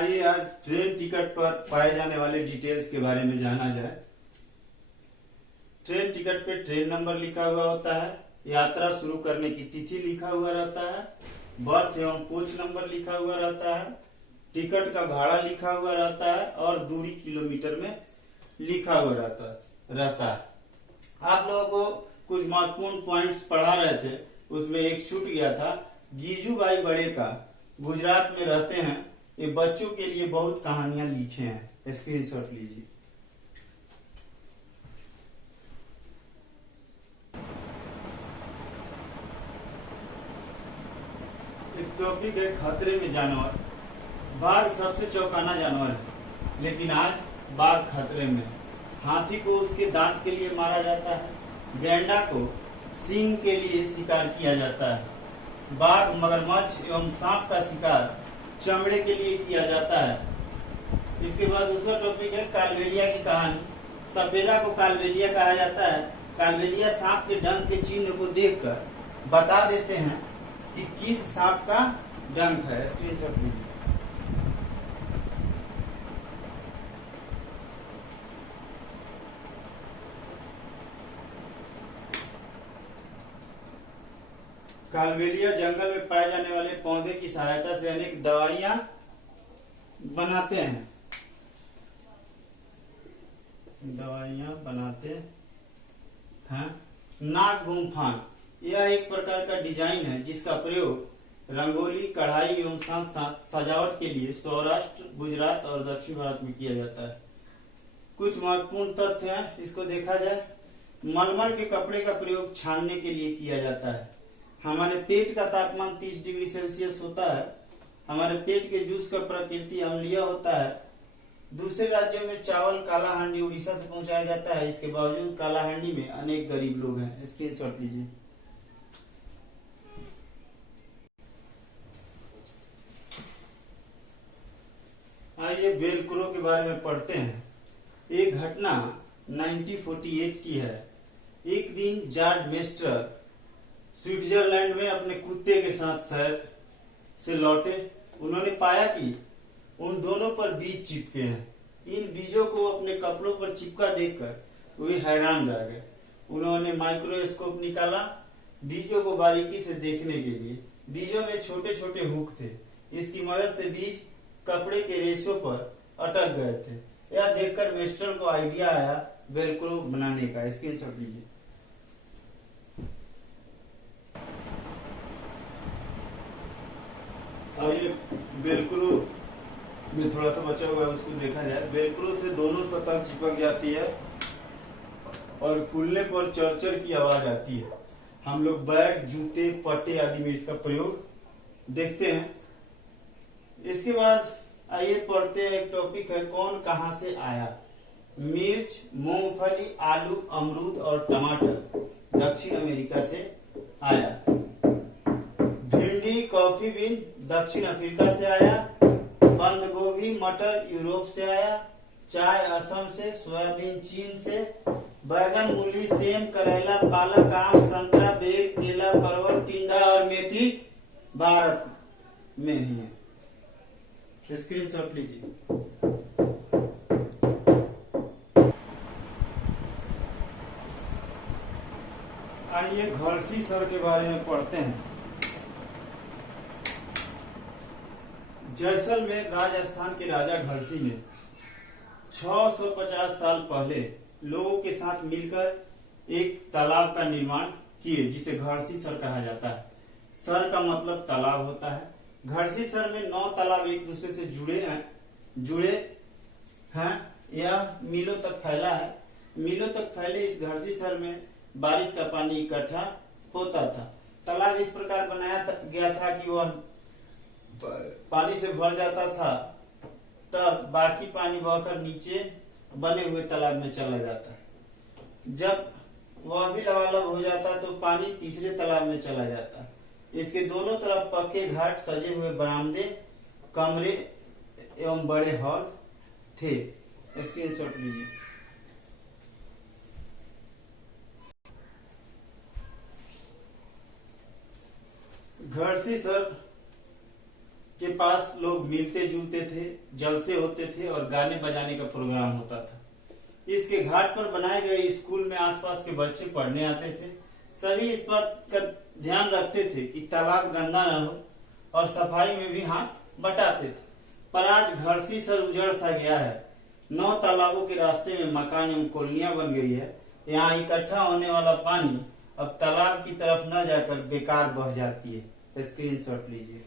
आइए आज train ticket पर पाए जाने वाले डिटेल्स के बारे में जाना जाए। ट्रेन टिकट पे ट्रेन नंबर लिखा हुआ होता है, यात्रा शुरू करने की तिथि लिखा हुआ रहता है, बर्थ एवं कोच नंबर लिखा हुआ रहता है, टिकट का भाड़ा लिखा हुआ रहता है और दूरी किलोमीटर में लिखा हुआ रहता है। आप लोगों को कुछ महत्वपूर्ण पॉइंट्स पढ़ा रहे थे, उसमें एक छूट गया था। जीजूबाई बड़ेका गुजरात में रहते हैं, ये बच्चों के लिए बहुत कहानियां लिखे हैं, स्क्रीनशॉट लीजिए। एक टॉपिक है खतरे में जानवर। बाघ सबसे चौंकाना जानवर है, लेकिन आज बाघ खतरे में। हाथी को उसके दांत के लिए मारा जाता है, गैंडा को सींग के लिए शिकार किया जाता है, बाघ, मगरमच्छ एवं सांप का शिकार चमड़े के लिए किया जाता है। इसके बाद दूसरा टॉपिक है कालबेलिया की कहानी। सपेरा को कालबेलिया कहा जाता है। कालबेलिया सांप के डंक के चिन्ह को देखकर बता देते हैं कि किस सांप का डंक है। स्क्रीनशॉट लीजिए। कालबेलिया जंगल में पाए जाने वाले पौधे की सहायता से अनेक दवाइयां बनाते हैं। नाग गुम्फान यह एक प्रकार का डिजाइन है जिसका प्रयोग रंगोली, कढ़ाई एवं साथ साथ सजावट के लिए सौराष्ट्र, गुजरात और दक्षिण भारत में किया जाता है। कुछ महत्वपूर्ण तथ्य हैं, इसको देखा जाए। मलमल के कपड़े का प्रयोग छानने के लिए किया जाता है। हमारे पेट का तापमान 30 डिग्री सेल्सियस होता है। हमारे पेट के जूस का प्रकृति अम्लीय होता है। दूसरे राज्यों में चावल कालाहांडी उड़ीसा से पहुंचाया जाता है, इसके बावजूद कालाहांडी में अनेक गरीब लोग हैं। स्क्रीनशॉट लीजिए। आइए वेलक्रो के बारे में पढ़ते हैं। एक घटना 1948 की है। एक दिन जॉर्ज मेस्टर स्विट्जरलैंड में अपने कुत्ते के साथ शहर से लौटे। उन्होंने पाया कि उन दोनों पर बीज चिपके हैं। इन बीजों को अपने कपड़ों पर चिपका देखकर वे हैरान रह गए। उन्होंने माइक्रोस्कोप निकाला बीजों को बारीकी से देखने के लिए। बीजों में छोटे छोटे हुक थे। इसकी मदद से बीज कपड़े के रेशों पर अटक गए थे। यह देखकर मेस्टर को आइडिया आया वेलक्रो बनाने का। स्क्रीनशॉट लीजिए। आइए वेलक्रो में थोड़ा सा बचा हुआ है, उसको देखा जाए। वेलक्रो से दोनों सतह चिपक जाती है और खुलने पर चरचर की आवाज आती है। हम लोग बैग, जूते, पट्टे आदि में इसका प्रयोग देखते हैं। इसके बाद आइए पढ़ते हैं। एक टॉपिक है कौन कहां से आया। मिर्च, मूंगफली, आलू, अमरूद और टमाटर दक्षिण अमेरिका से आया। भिंडी, कॉफी बीन दक्षिण अफ्रीका से आया। बंद गोभी, मटर यूरोप से आया। चाय असम से, सोयाबीन चीन से। बैगन, मूली, सेम, करेला, पालक, आम, संतरा, बेर, केला, परवल, टिंडा और मेथी भारत में ही है। स्क्रीनशॉट लीजिए। आइए घड़सी सर के बारे में पढ़ते हैं। जैसलमेर राजस्थान के राजा घड़सी ने 650 साल पहले लोगों के साथ मिलकर एक तालाब का निर्माण किए, जिसे घड़सी सर कहा जाता है। सर का मतलब तालाब होता है। घड़सी सर में 9 तालाब एक दूसरे से जुड़े हैं। यह मीलों तक फैला है। मीलों तक फैले इस घड़सी सर में बारिश का पानी इकट्ठा होता था। तालाब इस प्रकार बनाया गया था कि वह पानी से भर जाता था, तब बाकी पानी बहकर नीचे बने हुए तालाब में चला जाता। जब वह भी लबालब हो जाता तो पानी तीसरे तालाब में चला जाता। इसके दोनों तरफ पक्के घाट, सजे हुए बरामदे, कमरे एवं बड़े हॉल थे। स्क्रीनशॉट लीजिए। घड़सी सर के पास लोग मिलते जुलते थे, जलसे होते थे और गाने बजाने का प्रोग्राम होता था। इसके घाट पर बनाए गए स्कूल में आसपास के बच्चे पढ़ने आते थे। सभी इस बात का ध्यान रखते थे कि तालाब गंदा न हो और सफाई में भी हाथ बटाते थे। पर आज घरसी सर उजड़ सा गया है। 9 तालाबों के रास्ते में मकान एवं कॉलोनियां बन गई है। यहाँ इकट्ठा होने वाला पानी अब तालाब की तरफ न जाकर बेकार बह जाती है। स्क्रीनशॉट लीजिए।